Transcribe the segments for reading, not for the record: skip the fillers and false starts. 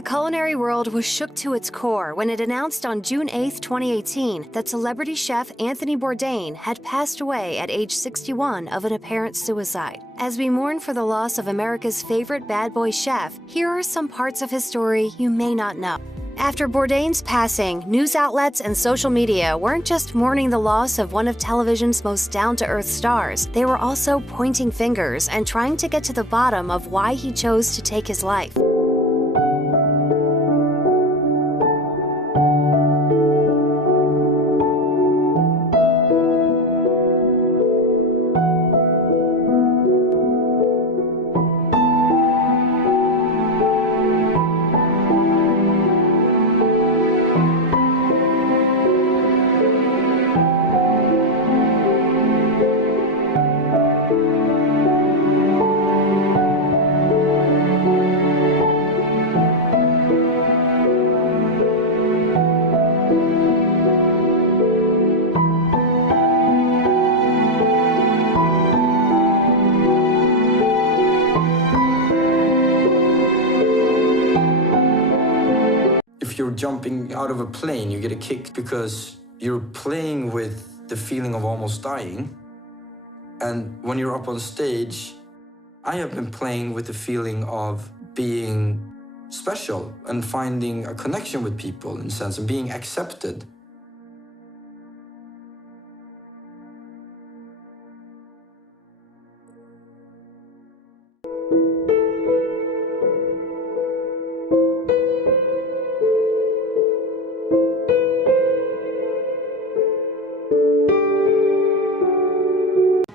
The culinary world was shook to its core when it announced on June 8, 2018, that celebrity chef Anthony Bourdain had passed away at age 61 of an apparent suicide. As we mourn for the loss of America's favorite bad boy chef, here are some parts of his story you may not know. After Bourdain's passing, news outlets and social media weren't just mourning the loss of one of television's most down-to-earth stars, they were also pointing fingers and trying to get to the bottom of why he chose to take his life. If you're jumping out of a plane, you get a kick because you're playing with the feeling of almost dying. And when you're up on stage, I have been playing with the feeling of being special and finding a connection with people in a sense of being accepted.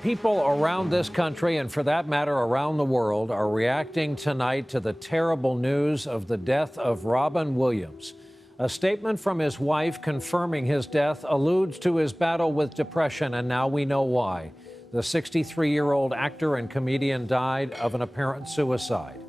People around this country, and for that matter around the world, are reacting tonight to the terrible news of the death of Robin Williams. A statement from his wife confirming his death alludes to his battle with depression, and now we know why. The 63-year-old actor and comedian died of an apparent suicide.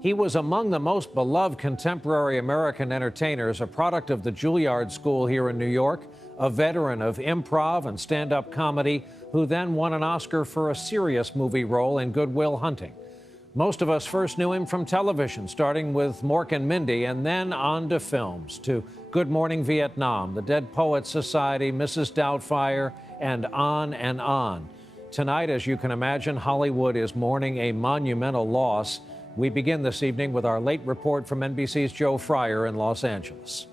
He was among the most beloved contemporary American entertainers, a product of the Juilliard School here in New York, a veteran of improv and stand-up comedy, who then won an Oscar for a serious movie role in Good Will Hunting. Most of us first knew him from television, starting with Mork and Mindy, and then on to films, to Good Morning Vietnam, The Dead Poets Society, Mrs. Doubtfire, and on and on. Tonight, as you can imagine, Hollywood is mourning a monumental loss. We begin this evening with our late report from NBC's Joe Fryer in Los Angeles.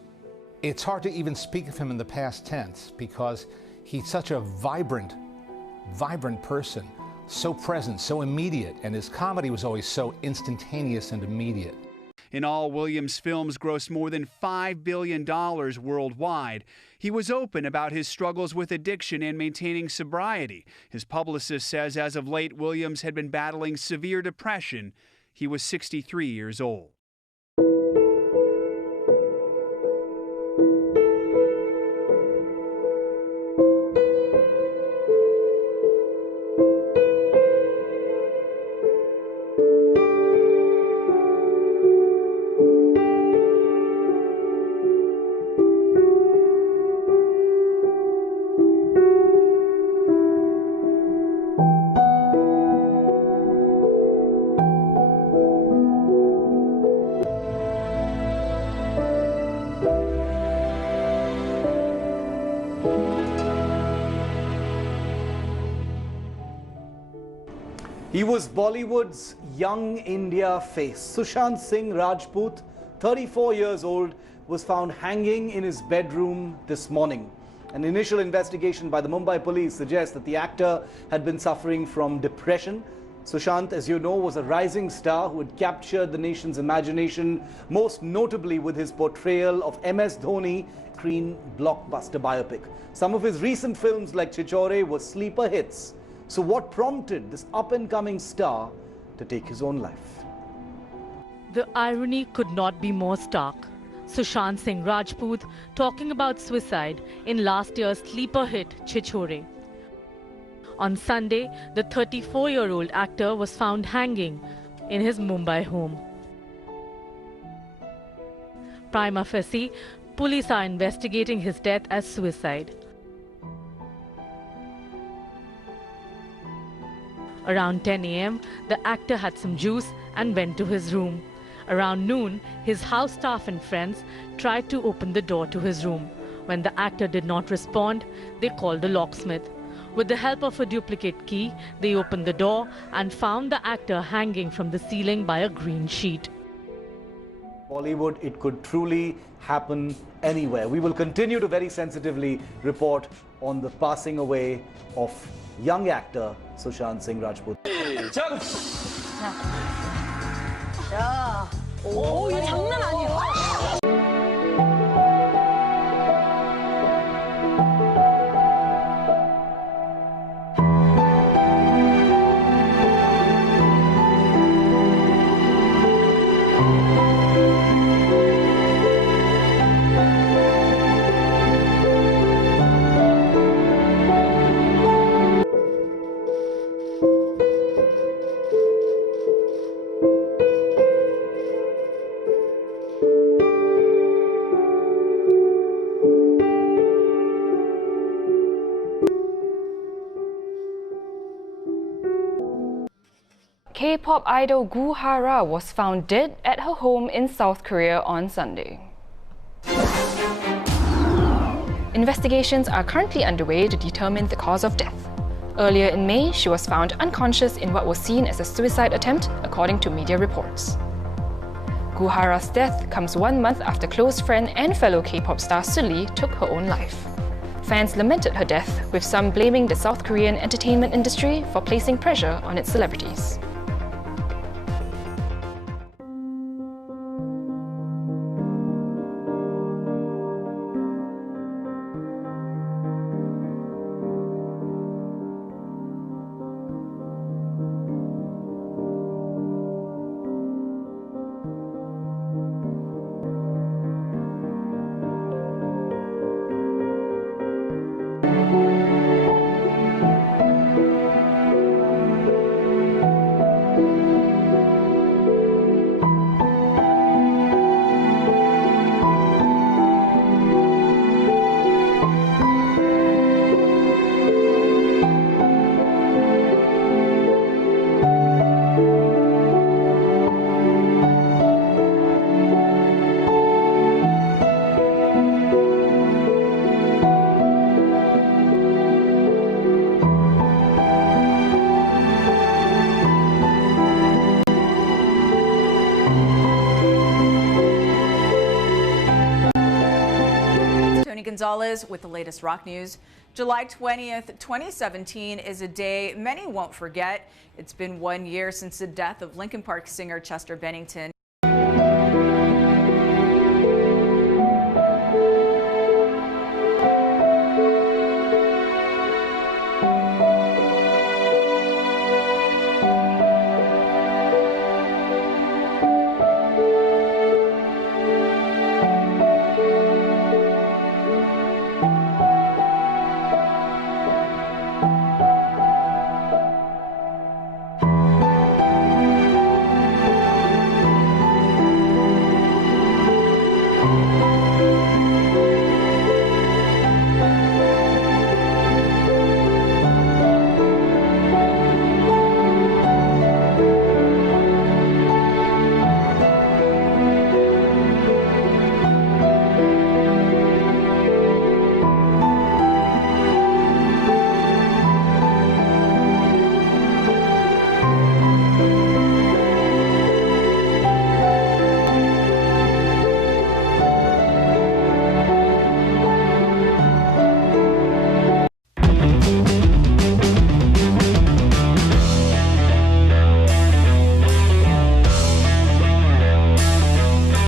It's hard to even speak of him in the past tense because he's such a vibrant person, so present, so immediate, and his comedy was always so instantaneous and immediate. In all, Williams' films grossed more than $5 billion worldwide. He was open about his struggles with addiction and maintaining sobriety. His publicist says as of late, Williams had been battling severe depression. He was 63 years old. He was Bollywood's young India face. Sushant Singh Rajput, 34 years old, was found hanging in his bedroom this morning. An initial investigation by the Mumbai police suggests that the actor had been suffering from depression. Sushant, as you know, was a rising star who had captured the nation's imagination, most notably with his portrayal of MS Dhoni, screen blockbuster biopic. Some of his recent films like Chichore were sleeper hits. So what prompted this up-and-coming star to take his own life? The irony could not be more stark. Sushant Singh Rajput talking about suicide in last year's sleeper hit Chichore. On Sunday, the 34-year-old actor was found hanging in his Mumbai home. Prima facie, police are investigating his death as suicide. Around 10 a.m., the actor had some juice and went to his room. Around noon, his house staff and friends tried to open the door to his room. When the actor did not respond, they called a locksmith. With the help of a duplicate key, they opened the door and found the actor hanging from the ceiling by a green sheet. Bollywood, it could truly happen anywhere. We will continue to very sensitively report on the passing away of young actor Sushant Singh Rajput. 야, 오, 이거 장난 아니야. K-pop idol Goo Hara was found dead at her home in South Korea on Sunday. Investigations are currently underway to determine the cause of death. Earlier in May, she was found unconscious in what was seen as a suicide attempt, according to media reports. Goo Hara's death comes 1 month after close friend and fellow K-pop star Sulli took her own life. Fans lamented her death, with some blaming the South Korean entertainment industry for placing pressure on its celebrities. Gonzalez with the latest rock news. July 20th, 2017 is a day many won't forget. It's been 1 year since the death of Linkin Park singer Chester Bennington.